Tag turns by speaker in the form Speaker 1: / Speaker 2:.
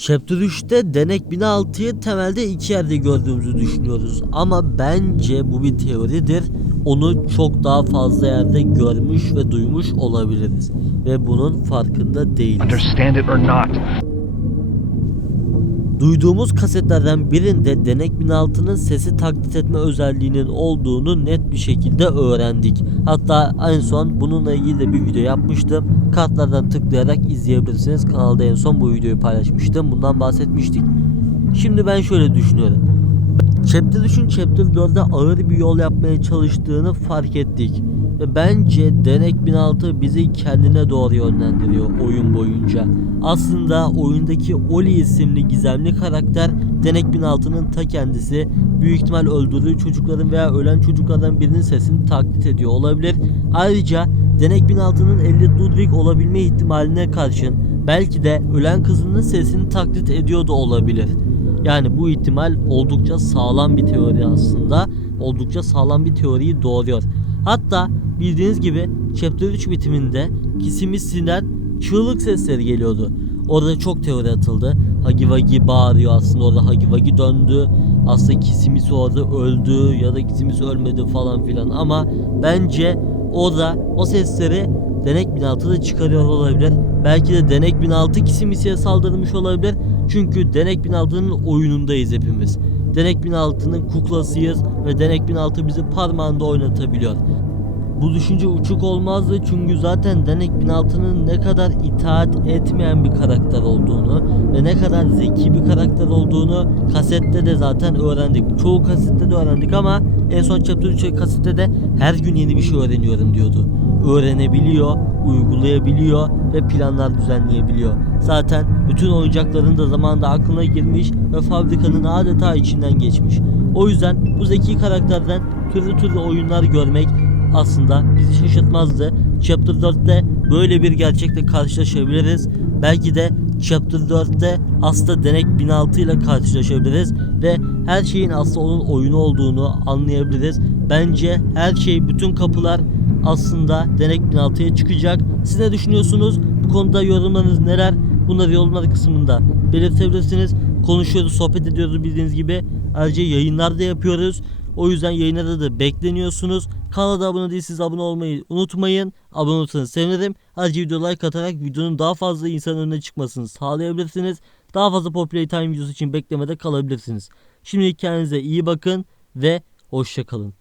Speaker 1: Chapter 3'te Denek 1006'yı temelde iki yerde gördüğümüzü düşünüyoruz. Ama bence bu bir teoridir. Onu çok daha fazla yerde görmüş ve duymuş olabiliriz. Ve bunun farkında değiliz. Duyduğumuz kasetlerden birinde Denek 1006'nın sesi taklit etme özelliğinin olduğunu net bir şekilde öğrendik. Hatta en son bununla ilgili de bir video yapmıştım. Kartlardan tıklayarak izleyebilirsiniz. Kanalda en son bu videoyu paylaşmıştım. Bundan bahsetmiştik. Şimdi ben şöyle düşünüyorum. Chapter 3'ün Chapter 4'de ağır bir yol yapmaya çalıştığını fark ettik. Ve bence Denek 1006 bizi kendine doğru yönlendiriyor oyun boyunca. Aslında oyundaki Oli isimli gizemli karakter Denek 1006'nın ta kendisi. Büyük ihtimal öldürdüğü çocukların veya ölen çocuklardan birinin sesini taklit ediyor olabilir. Ayrıca Denek 1006'nın 50 Ludwig olabilme ihtimaline karşın belki de ölen kızının sesini taklit ediyor da olabilir. Yani bu ihtimal oldukça sağlam bir teori aslında. Oldukça sağlam bir teoriyi doğuruyor. Hatta bildiğiniz gibi Chapter 3 bitiminde Kisimisi'den çığlık sesleri geliyordu. Orada çok teori atıldı. Hagi Wagi bağırıyor aslında orada Hagi Wagi döndü. Aslında Kisimisi orada öldü ya da Kisimisi ölmedi falan filan ama bence orada o sesleri Denek 1006'da çıkarıyor olabilir. Belki de Denek 1006 Kisimisi'ye saldırmış olabilir. Çünkü Denek 1006'nın oyunundayız hepimiz. Denek 1006'nın kuklasıyız ve Denek 1006 bizi parmağında oynatabiliyor. Bu düşünce uçuk olmazdı çünkü zaten Denek 1006'nın ne kadar itaat etmeyen bir karakter olduğunu ve ne kadar zeki bir karakter olduğunu kasette de zaten öğrendik. Çoğu kasette de öğrendik ama en son Chapter 3 kasette de her gün yeni bir şey öğreniyorum diyordu. Öğrenebiliyor, uygulayabiliyor ve planlar düzenleyebiliyor. Zaten bütün oyuncakların da zamanında aklına girmiş ve fabrikanın adeta içinden geçmiş. O yüzden bu zeki karakterden türlü türlü oyunlar görmek aslında bizi şaşırtmazdı. Chapter 4'te böyle bir gerçekle karşılaşabiliriz. Belki de Chapter 4'te aslında Denek 1006 ile karşılaşabiliriz ve her şeyin aslında onun oyunu olduğunu anlayabiliriz. Bence her şey, bütün kapılar aslında Denek 1006'ya çıkacak. Siz ne düşünüyorsunuz? Bu konuda yorumlarınız neler? Bunları yorumlar kısmında belirtebilirsiniz. Konuşuyoruz, sohbet ediyoruz bildiğiniz gibi. Ayrıca yayınlar da yapıyoruz. O yüzden yayınlarda da bekleniyorsunuz. Kanala da abone değilseniz abone olmayı unutmayın. Abone olursanız sevinirim. Ayrıca video like atarak videonun daha fazla insan önüne çıkmasını sağlayabilirsiniz. Daha fazla Poplay Time videosu için beklemede kalabilirsiniz. Şimdi kendinize iyi bakın ve hoşçakalın.